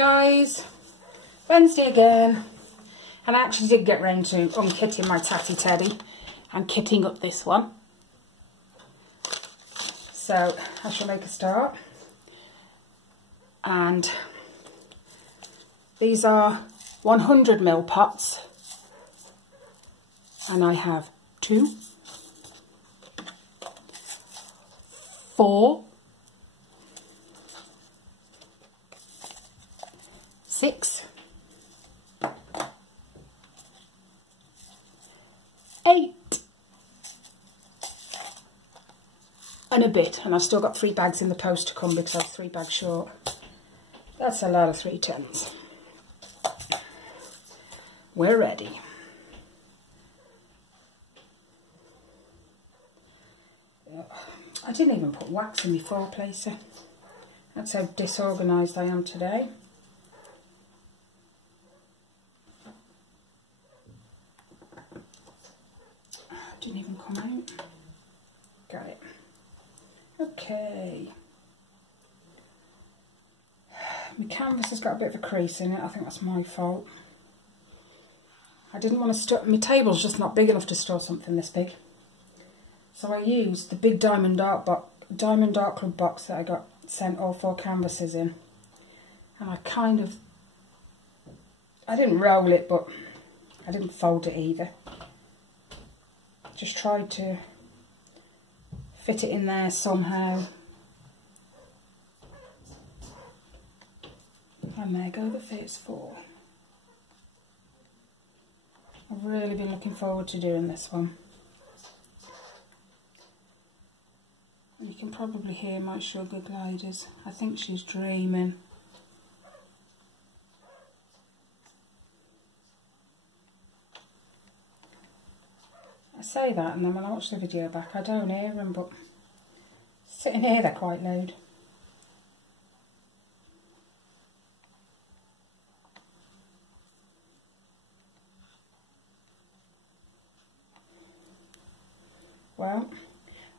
guys, Wednesday again, and I actually did get round to unkitting my tatty teddy and kitting up this one, so I shall make a start. And these are 100ml pots, and I have 2, 4, 6, 8 and a bit, and I've still got 3 bags in the post to come because I'm 3 bags short. That's a lot of 310s. We're ready. I didn't even put wax in my 4-placer. That's how disorganised I am today. Didn't even come out. Got it. Okay. My canvas has got a bit of a crease in it. I think that's my fault. I didn't want to store, my table's just not big enough to store something this big. So I used the big Diamond Art Club box that I got sent all 4 canvases in. And I didn't roll it, but I didn't fold it either. Just tried to fit it in there somehow. And there go the first 4. I've really been looking forward to doing this one. You can probably hear my sugar gliders. I think she's dreaming. I say that, and then when I watch the video back I don't hear them, but sitting here they're quite loud. Well,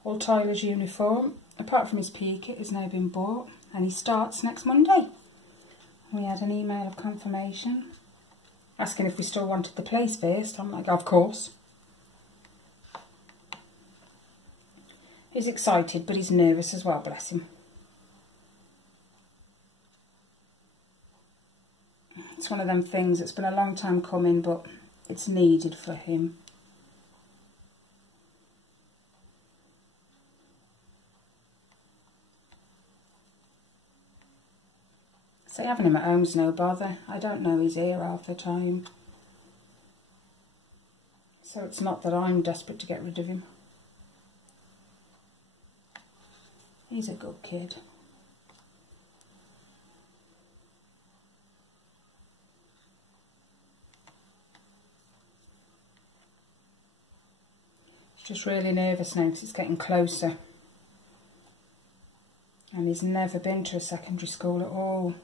all Tyler's uniform, apart from his PE kit, has now been bought, and he starts next Monday. We had an email of confirmation asking if we still wanted the place first. I'm like, of course. He's excited, but he's nervous as well, bless him. It's one of them things that's been a long time coming, but it's needed for him. So having him at home's no bother. I don't know he's here half the time. So it's not that I'm desperate to get rid of him. He's a good kid. He's just really nervous now because it's getting closer. And he's never been to a secondary school at all.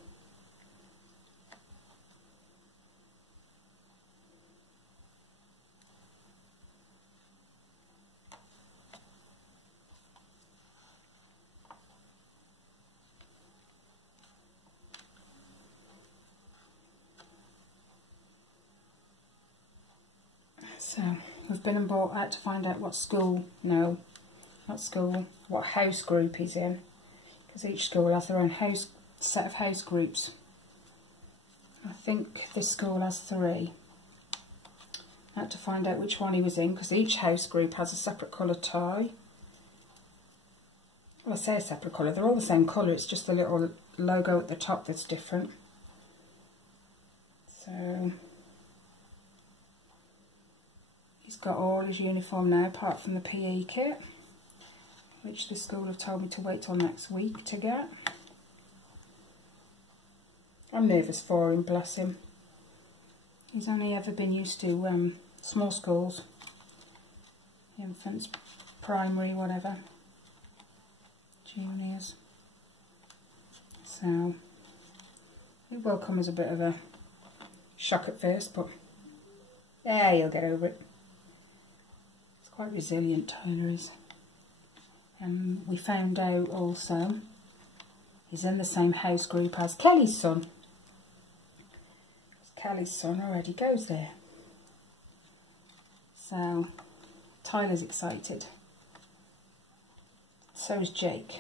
So we've been and bought out to find out what school, no, not school, what house group he's in. Because each school has their own set of house groups. I think this school has 3. I had to find out which one he was in, because each house group has a separate colour tie. Well, I say a separate colour, they're all the same colour, it's just the little logo at the top that's different. So he's got all his uniform now, apart from the PE kit, which the school have told me to wait till next week to get. I'm nervous for him, bless him. He's only ever been used to small schools, infants, primary, whatever, juniors. So it will come as a bit of a shock at first, but yeah, he'll get over it. Quite resilient, Tyler is. And we found out also he's in the same house group as Kelly's son. Kelly's son already goes there. So Tyler's excited. So is Jake.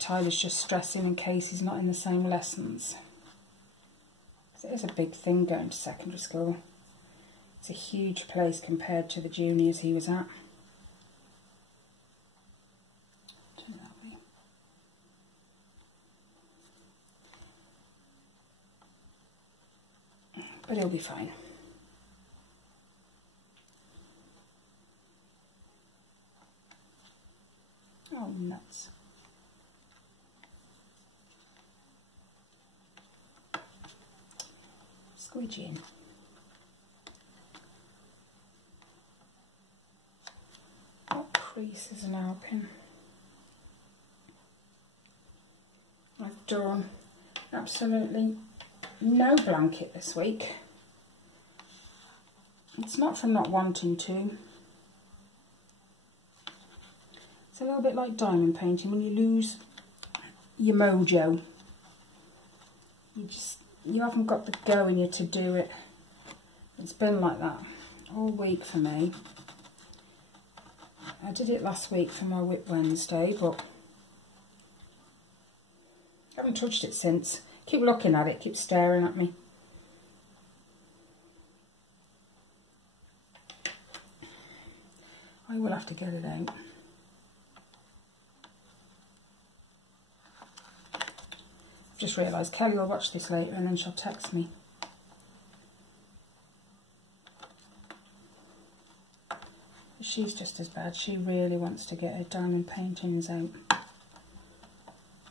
Tyler's just stressing in case he's not in the same lessons. It is a big thing going to secondary school. It's a huge place compared to the juniors he was at. Turn that way. But he'll be fine. Oh, nuts. Squeegee in. What creases are helping? I've drawn absolutely no blanket this week. It's not from not wanting to. It's a little bit like diamond painting. When you lose your mojo, you haven't got the go in you to do it. It's been like that all week for me. I did it last week for my WIP Wednesday, but I haven't touched it since. Keep looking at it, keep staring at me. I will have to get it out. I've just realised Kelly will watch this later and then she'll text me. She's just as bad. She really wants to get her diamond paintings out.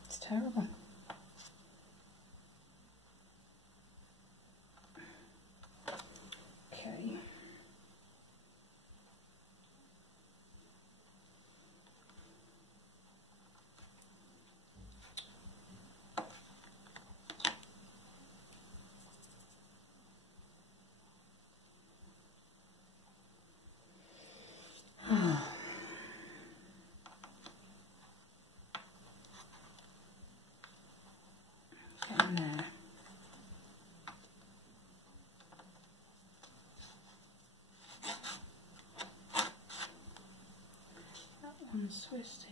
It's terrible. Okay. Getting there. That one's twisted.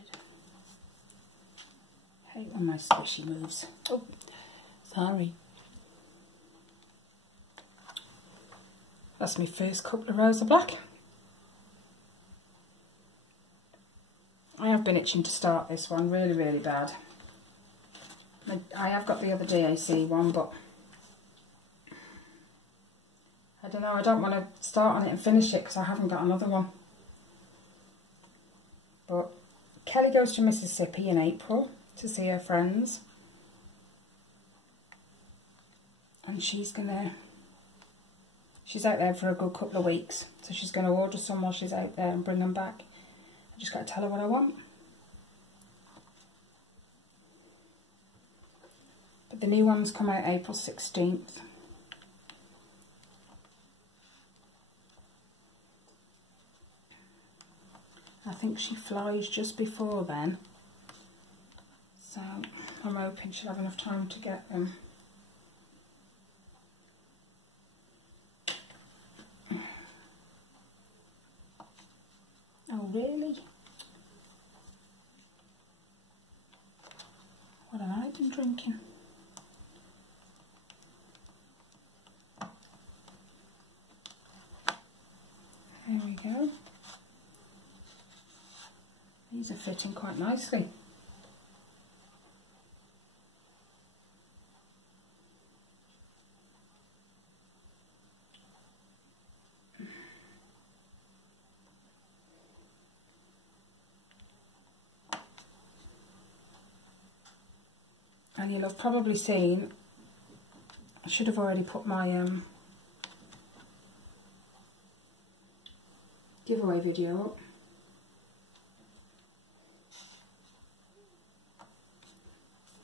Hate when my squishy moves. Oh, sorry. That's my first couple of rows of black. I have been itching to start this one really, really bad. I have got the other DAC one, but I don't know, I don't want to start on it and finish it because I haven't got another one. But Kelly goes to Mississippi in April to see her friends. And she's out there for a good couple of weeks. So she's going to order some while she's out there and bring them back. I just got to tell her what I want. But the new ones come out April 16th. I think she flies just before then. So I'm hoping she'll have enough time to get them. Oh, really? What have I been drinking? There we go. These are fitting quite nicely. And you'll have probably seen, I should have already put my giveaway video up.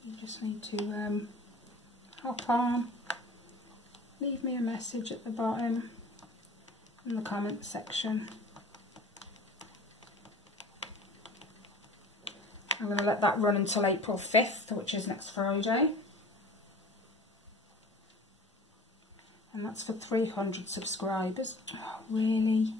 You just need to hop on, leave me a message at the bottom in the comment section. I'm going to let that run until April 5th, which is next Friday. And that's for 300 subscribers. Oh, really?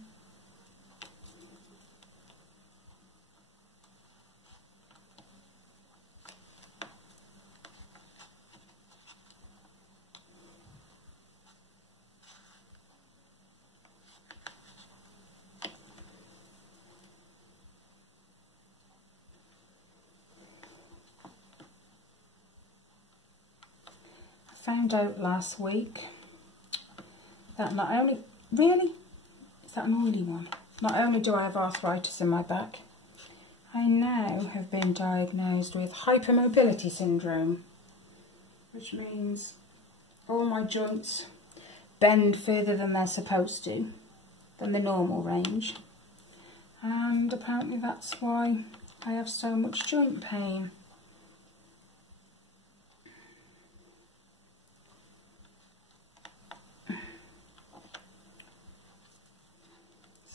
I found out last week that not only, really? Is that an oily one? Not only do I have arthritis in my back, I now have been diagnosed with hypermobility syndrome, which means all my joints bend further than they're supposed to, than the normal range. And apparently that's why I have so much joint pain.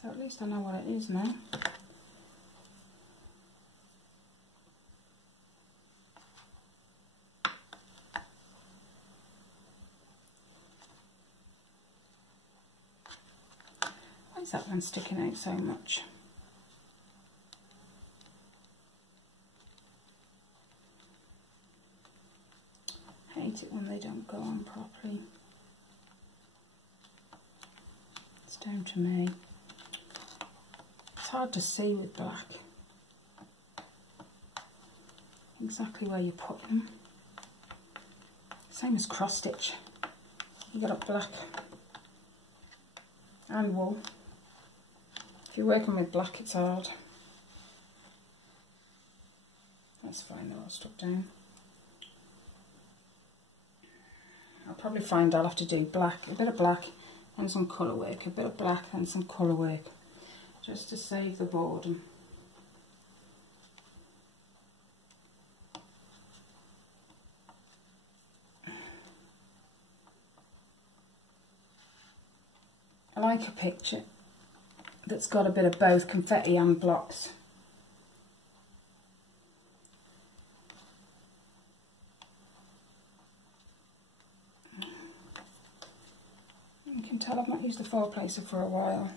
So at least I know what it is now. Why is that one sticking out so much? I hate it when they don't go on properly. It's down to me. It's hard to see with black exactly where you put them. Same as cross stitch. You got a black and wool. If you're working with black, it's hard. That's fine, they're all stuck down. I'll probably find I'll have to do black, a bit of black and some colour work, a bit of black and some colour work, just to save the boredom. I like a picture that's got a bit of both confetti and blocks. You can tell I've not used the four placer for a while.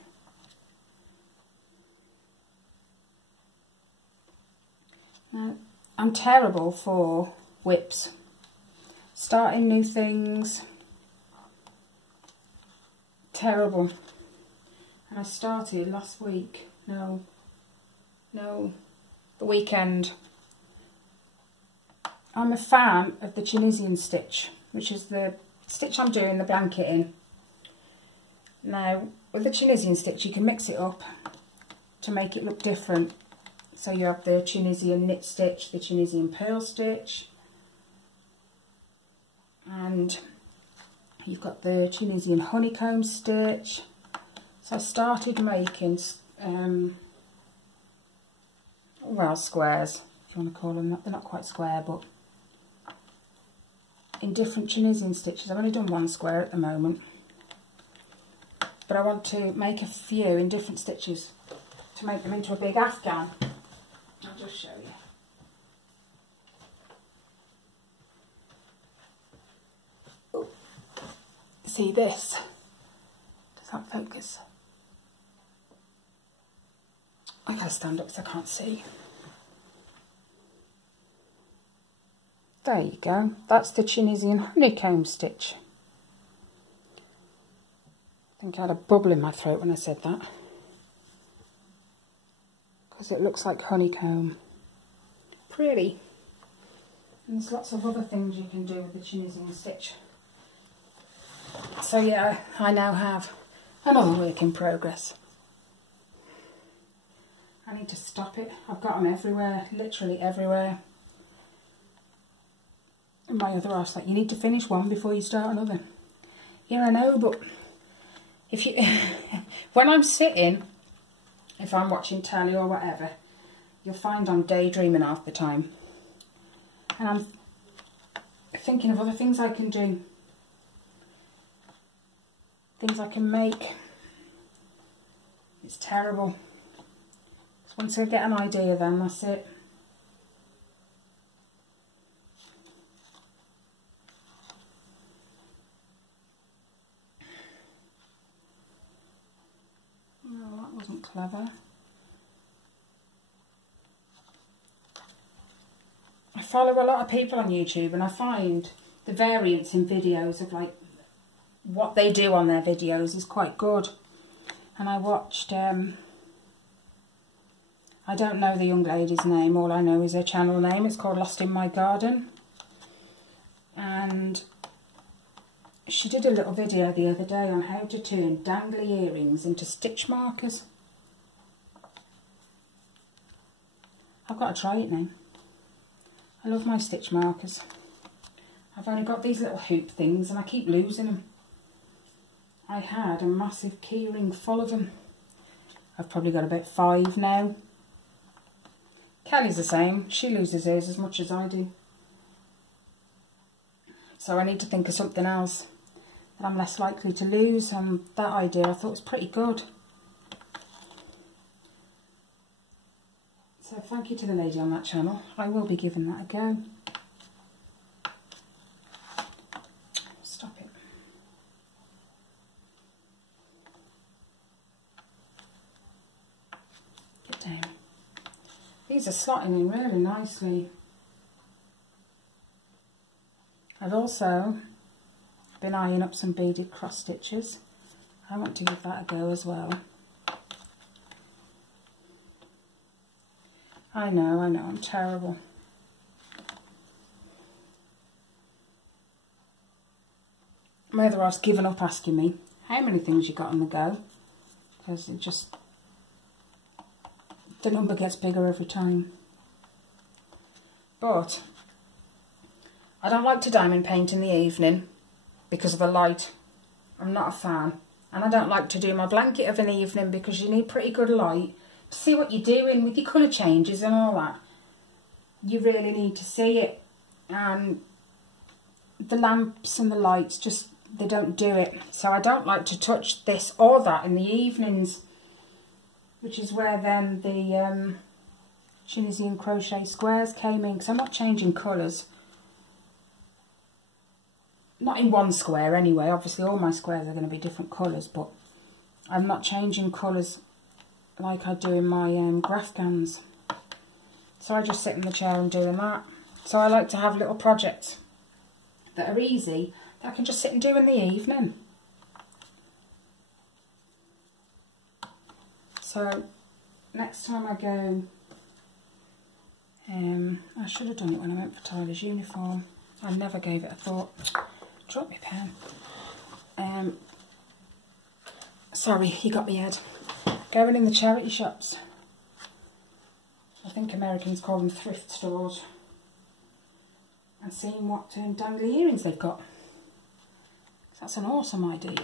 Now, I'm terrible for WIPs. Starting new things, terrible. And I started last week, no, the weekend. I'm a fan of the Tunisian stitch, which is the stitch I'm doing the blanket in. Now, with the Tunisian stitch, you can mix it up to make it look different. So you have the Tunisian knit stitch, the Tunisian purl stitch, and you've got the Tunisian honeycomb stitch. So I started making, well, squares, if you want to call them that. They're not quite square, but in different Tunisian stitches. I've only done one square at the moment, but I want to make a few in different stitches to make them into a big afghan. I'll just show you. Ooh. See this? Does that focus? I gotta stand up so I can't see. There you go. That's the Tunisian honeycomb stitch. I think I had a bubble in my throat when I said that, because it looks like honeycomb. Pretty. And there's lots of other things you can do with the Tunisian stitch. So yeah, I now have another work in progress. I need to stop it. I've got them everywhere, literally everywhere. And my other half's like, you need to finish one before you start another. Yeah, I know, but if you, when I'm sitting, if I'm watching telly or whatever, you'll find I'm daydreaming half the time. And I'm thinking of other things I can do. Things I can make. It's terrible. Once I get an idea, then that's it. clever. I follow a lot of people on YouTube and I find the variance in videos of like what they do on their videos is quite good. And I watched, I don't know the young lady's name, all I know is her channel name. It's called Lost in My Garden. And she did a little video the other day on how to turn dangly earrings into stitch markers. I've got to try it now. I love my stitch markers. I've only got these little hoop things and I keep losing them. I had a massive keyring full of them. I've probably got about 5 now. Kelly's the same. She loses hers as much as I do. So I need to think of something else that I'm less likely to lose, and that idea I thought was pretty good. So thank you to the lady on that channel. I will be giving that a go. Stop it. Get down. These are slotting in really nicely. I've also been eyeing up some beaded cross stitches. I want to give that a go as well. I know, I'm terrible. My other half's given up asking me how many things you got on the go, because it just, the number gets bigger every time. But I don't like to diamond paint in the evening because of the light. I'm not a fan. And I don't like to do my blanket of an evening because you need pretty good light to see what you're doing with your colour changes and all that. You really need to see it. And the lamps and the lights just, they don't do it. So I don't like to touch this or that in the evenings, which is where then the Tunisian crochet squares came in, because I'm not changing colours. Not in one square anyway, obviously all my squares are going to be different colours, but I'm not changing colours like I do in my Graphgans. So I just sit in the chair and doing that. So I like to have little projects that are easy, that I can just sit and do in the evening. So next time I go, I should have done it when I went for Tyler's uniform. I never gave it a thought. Drop my pen. Sorry, you got me head. Going in the charity shops. I think Americans call them thrift stores. And seeing what dangly earrings they've got. That's an awesome idea.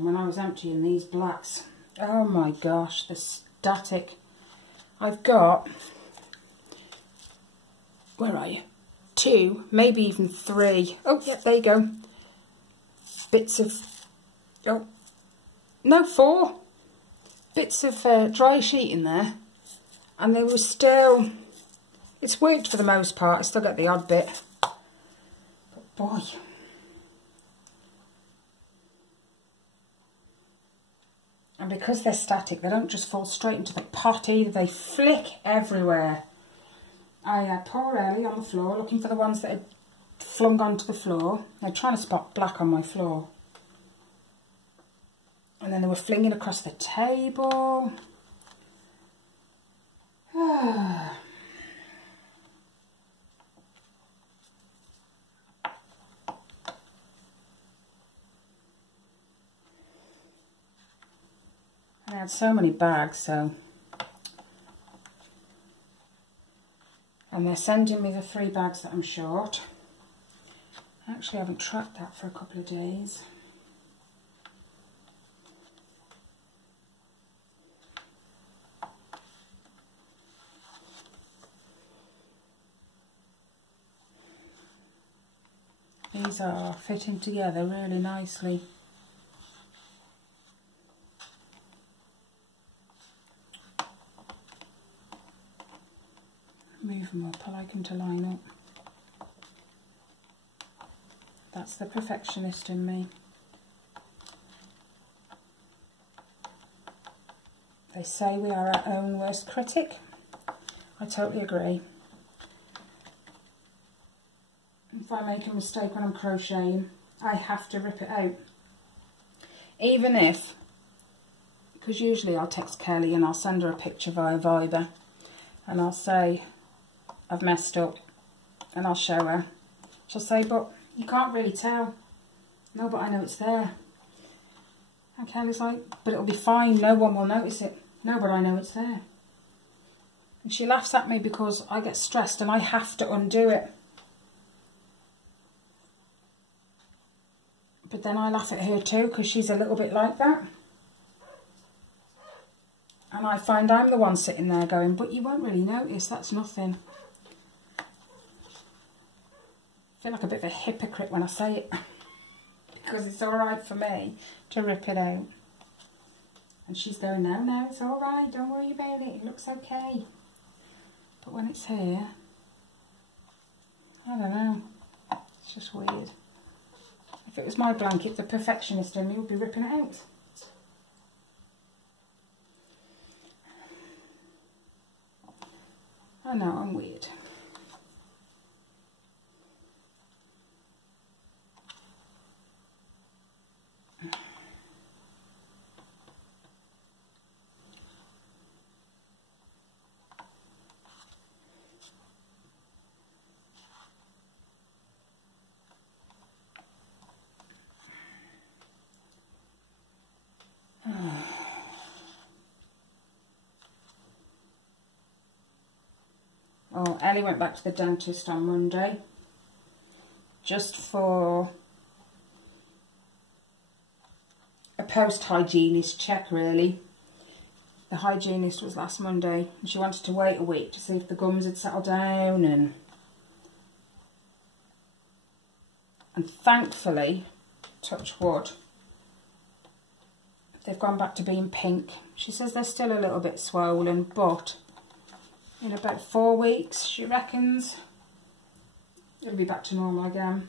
When I was emptying these blacks, oh my gosh, the static. I've got, where are you? 2, maybe even 3. Oh, yeah, there you go. Bits of, oh, no, 4 bits of dry sheet in there. And they were still, it's worked for the most part. I still get the odd bit. But boy. And because they're static, they don't just fall straight into the pot either. They flick everywhere. I had poor Ellie on the floor looking for the ones that had flung onto the floor. They're trying to spot black on my floor. And then they were flinging across the table. I had so many bags, so, and they're sending me the 3 bags that I'm short. I actually haven't tracked that for a couple of days. These are fitting together really nicely. Move them up, I like them to line up. That's the perfectionist in me. They say we are our own worst critic. I totally agree. If I make a mistake when I'm crocheting, I have to rip it out. Even if, because usually I'll text Kelly and I'll send her a picture via Viber and I'll say, I've messed up, and I'll show her. She'll say, but you can't really tell. No, but I know it's there. And Kelly's like, but it'll be fine, no one will notice it. No, but I know it's there. And she laughs at me because I get stressed and I have to undo it. But then I laugh at her too because she's a little bit like that. And I find I'm the one sitting there going, but you won't really notice, that's nothing. I feel like a bit of a hypocrite when I say it because it's alright for me to rip it out. And she's going, no, it's alright, don't worry about it, it looks okay. But when it's here, I don't know, it's just weird. If it was my blanket, the perfectionist in me would be ripping it out. I know, I'm weird. Oh, Ellie went back to the dentist on Monday just for a post-hygienist check, really. The hygienist was last Monday and she wanted to wait a week to see if the gums had settled down and thankfully, touch wood, they've gone back to being pink. She says they're still a little bit swollen, but in about 4 weeks, she reckons, it'll be back to normal again.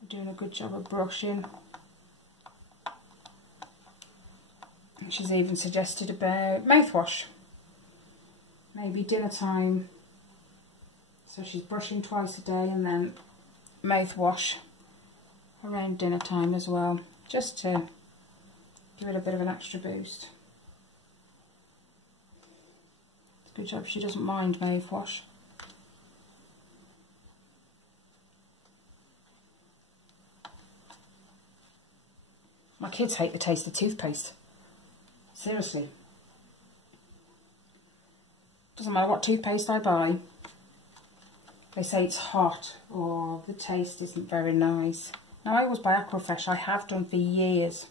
They're doing a good job of brushing. And she's even suggested about mouthwash. Maybe dinner time. So she's brushing twice a day and then mouthwash around dinner time as well, just to give it a bit of an extra boost. Good job she doesn't mind mouthwash. My kids hate the taste of toothpaste. Seriously. Doesn't matter what toothpaste I buy. They say it's hot or the taste isn't very nice. Now I always buy Aquafresh. I have done for years.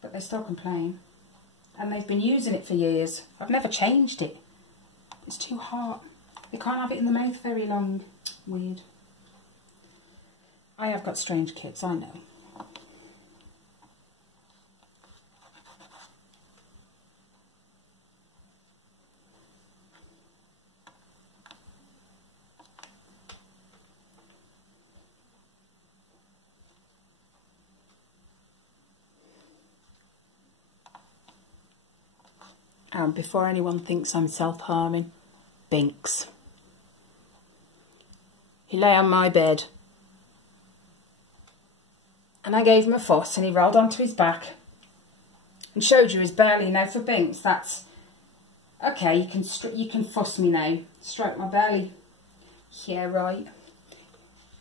But they still complain. And they've been using it for years. I've never changed it. It's too hot. You can't have it in the mouth very long. Weird. I have got strange kids, I know. And before anyone thinks I'm self-harming, Binks. He lay on my bed and I gave him a fuss and he rolled onto his back and showed you his belly. Now for Binks, that's okay, you can fuss me now, stroke my belly. Yeah, right.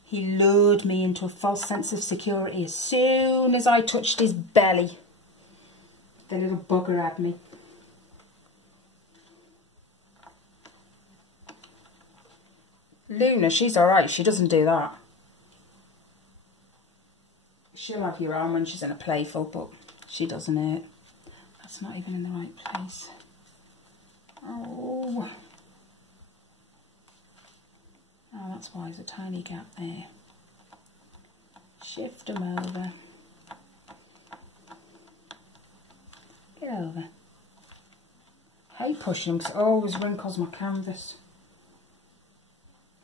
He lured me into a false sense of security as soon as I touched his belly. The little bugger had me. Luna, she's alright, she doesn't do that. She'll have your arm when she's in a playful, but she doesn't hurt. That's not even in the right place. Oh. Oh, that's why there's a tiny gap there. Shift them over. Get over. I hate pushing them because it always wrinkles my canvas.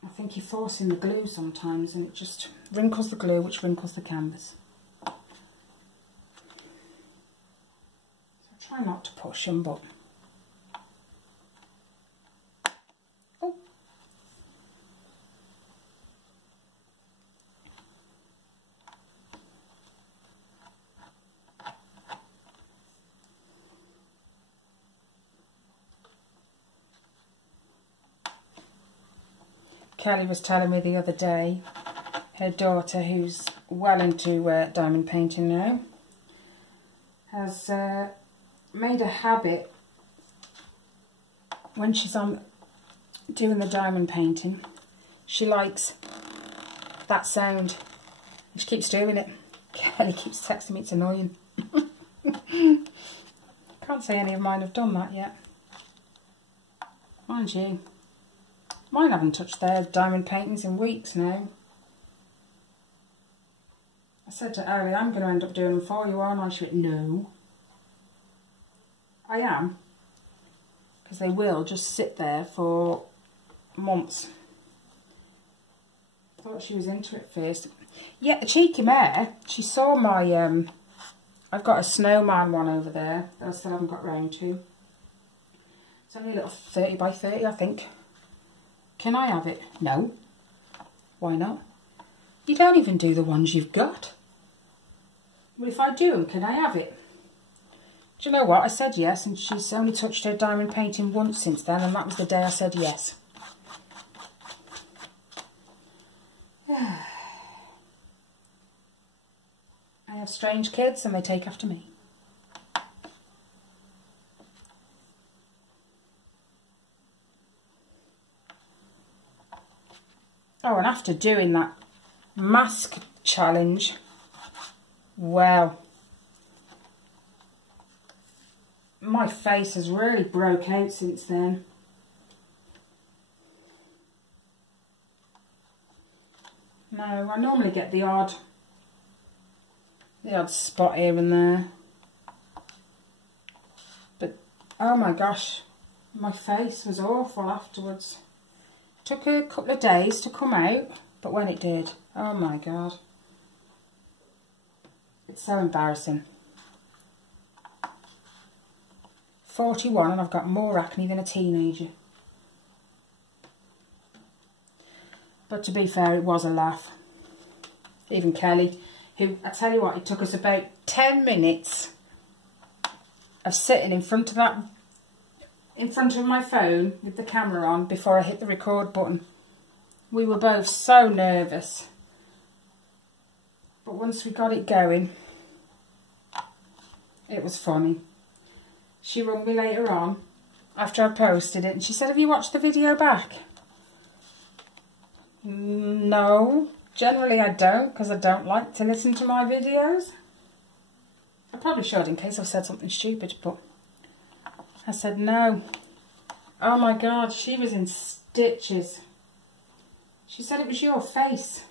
I think you're forcing the glue sometimes and it just wrinkles the glue, which wrinkles the canvas. So try not to push them, but... Oh! Kelly was telling me the other day, her daughter, who's well into diamond painting now, has made a habit when she's on doing the diamond painting. She likes that sound. She keeps doing it. Kelly keeps texting me, it's annoying. Can't say any of mine have done that yet. Mind you, mine haven't touched their diamond paintings in weeks now. I said to Ellie, I'm going to end up doing them for you, aren't I? She went, no. I am. Because they will just sit there for months. I thought she was into it first. Yeah, the cheeky mare, she saw my, I've got a snowman one over there that I still haven't got round to. It's only a little 30 by 30, I think. Can I have it? No. Why not? You don't even do the ones you've got. Well, if I do them, can I have it? Do you know what? I said yes, and she's only touched her diamond painting once since then, and that was the day I said yes. I have strange kids, and they take after me. Oh, and after doing that mask challenge, well, my face has really broke out since then. No, I normally get the odd spot here and there. But, oh my gosh, my face was awful afterwards. Took a couple of days to come out, but when it did, oh my god. It's so embarrassing. 41 and I've got more acne than a teenager. But to be fair, it was a laugh. Even Kelly, who, I tell you what, it took us about 10 minutes of sitting in front of my phone with the camera on before I hit the record button. We were both so nervous. But once we got it going, it was funny. She rang me later on after I posted it and she said, have you watched the video back? No, generally I don't, because I don't like to listen to my videos. I probably should in case I've said something stupid, but I said no. Oh my god, she was in stitches. She said it was your face.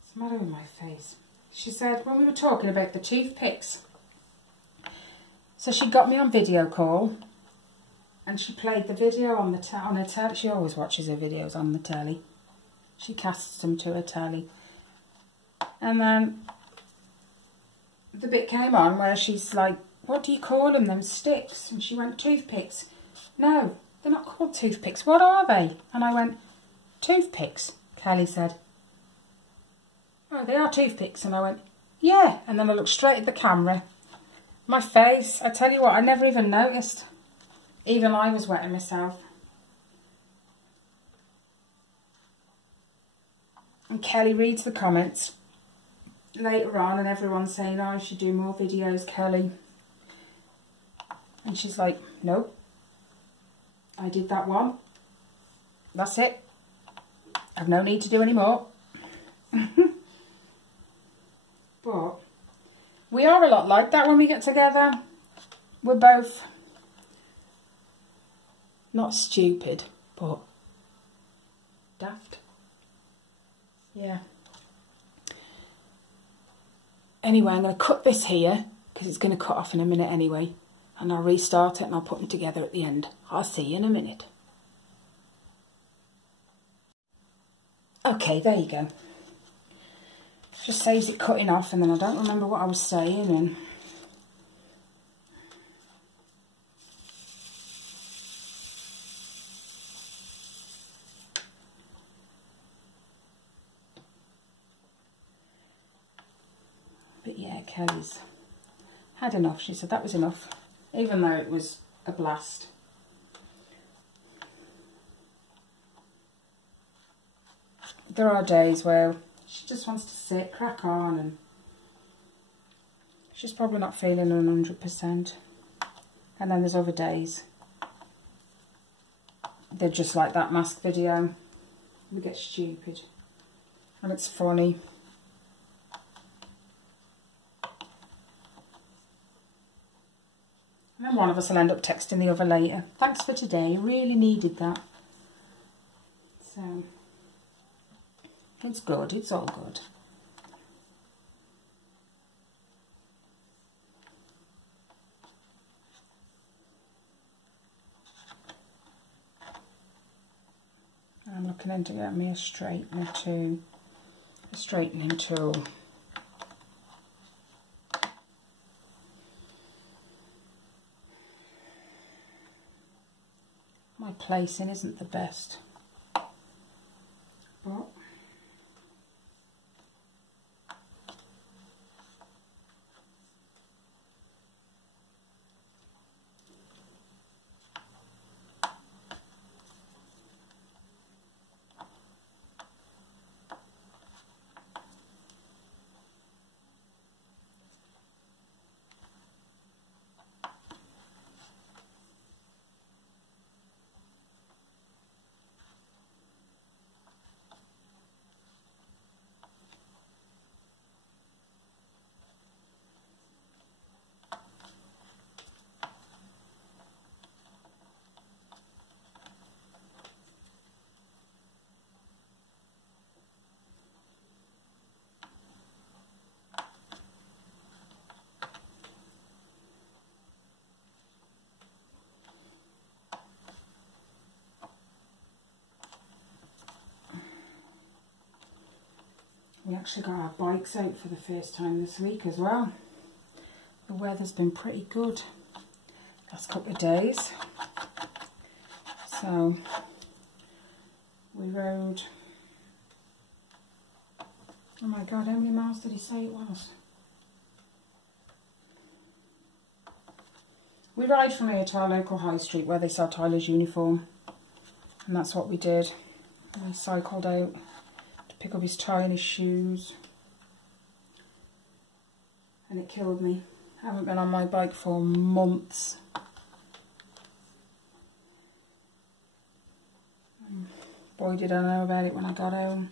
What's the matter with my face? She said, when we were talking about the toothpicks. So she got me on video call and she played the video on her telly. She always watches her videos on the telly. She casts them to her telly. And then the bit came on where she's like, what do you call them sticks? And she went, toothpicks. No, they're not called toothpicks. What are they? And I went, toothpicks. Kelly said, oh, they are toothpicks. And I went, yeah. And then I looked straight at the camera. My face, I tell you what, I never even noticed. Even I was wetting myself. And Kelly reads the comments later on and everyone's saying, oh, you should do more videos, Kelly. And she's like, nope. I did that one. That's it. I've no need to do any more. But we are a lot like that when we get together. We're both not stupid, but daft. Anyway, I'm going to cut this here because it's going to cut off in a minute anyway. And I'll restart it and I'll put them together at the end. I'll see you in a minute. Okay, there you go. Just saves it cutting off, and then I don't remember what I was saying. And but yeah, Kelly's had enough. She said that was enough, even though it was a blast. There are days where she just wants to sit, crack on, and she's probably not feeling 100%. And then there's other days, they're just like that mask video. We get stupid. And it's funny. And then one of us will end up texting the other later. Thanks for today, really needed that. So, it's good, it's all good. I'm looking into getting me a straightening tool. My placing isn't the best, but we actually got our bikes out for the first time this week as well. The weather's been pretty good last couple of days. So we rode, oh my god, how many miles did he say it was? We ride from here to our local high street where they sell Tyler's uniform, and that's what we did. We cycled out to pick up his tie and his shoes, and it killed me. I haven't been on my bike for months. Boy did I know about it when I got home.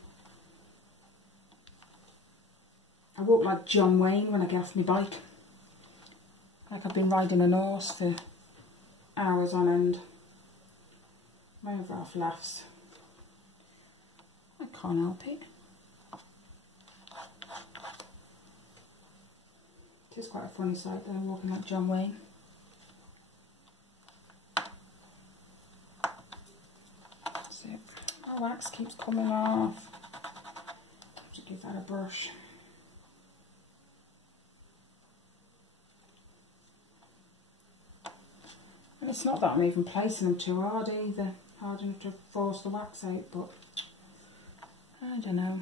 I walk like John Wayne when I get off my bike. Like I've been riding an horse for hours on end. My other half laughs. I can't help it. It is quite a funny sight though, walking like John Wayne. That's it. My wax keeps coming off. Just give that a brush. And it's not that I'm even placing them too hard either. Hard enough to force the wax out, but I don't know.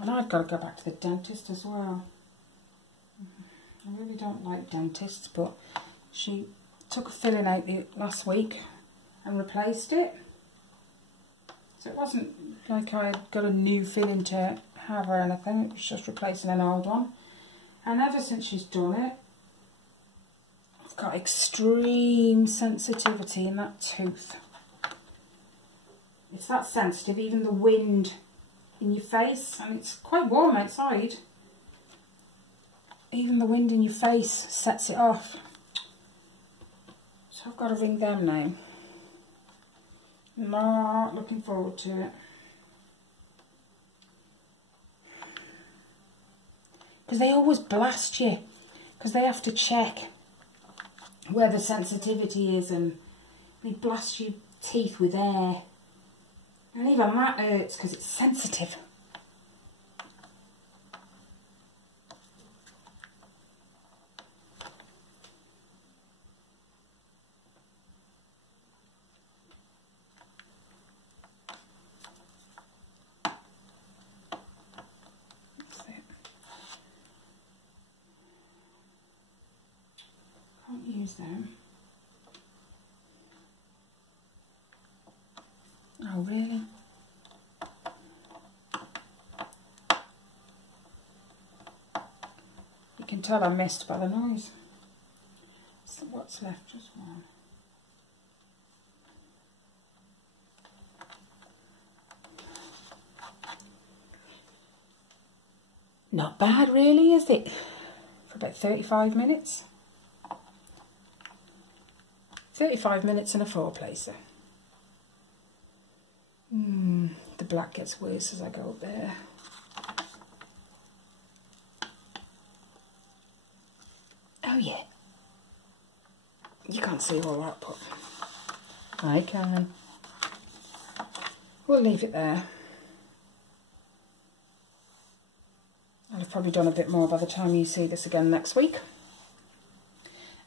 And I've got to go back to the dentist as well. I really don't like dentists, but she took a filling out last week and replaced it. So it wasn't like I had got a new filling to have or anything, it was just replacing an old one. And ever since she's done it, I've got extreme sensitivity in that tooth. It's that sensitive, even the wind in your face, and it's quite warm outside. Even the wind in your face sets it off. So I've got to ring them now Not looking forward to it. Because they always blast you. Because they have to check where the sensitivity is, and they blast your teeth with air. And even that hurts because it's sensitive. Can't use them. Oh, really? You can tell I missed by the noise. So what's left? Just one. Not bad, really, is it? For about 35 minutes. 35 minutes and a 4-placer. The black gets worse as I go up there. Oh yeah. You can't see all that, but I can. We'll leave it there. I'll have probably done a bit more by the time you see this again next week.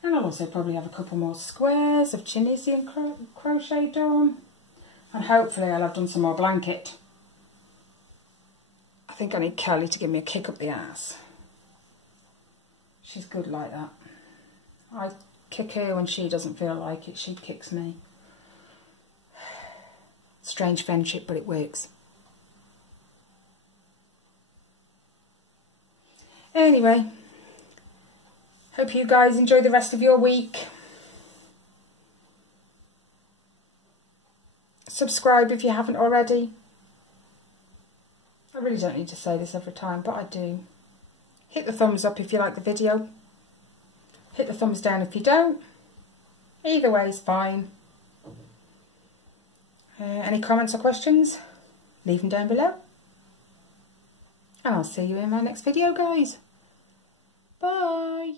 And I'll also probably have a couple more squares of Tunisian crochet done. And hopefully I'll have done some more blanket. I think I need Kelly to give me a kick up the ass. She's good like that. I kick her when she doesn't feel like it. She kicks me. Strange friendship, but it works. Anyway, hope you guys enjoy the rest of your week. Subscribe if you haven't already. I really don't need to say this every time, but I do. Hit the thumbs up if you like the video. Hit the thumbs down if you don't. Either way is fine. Any comments or questions? Leave them down below. And I'll see you in my next video, guys. Bye.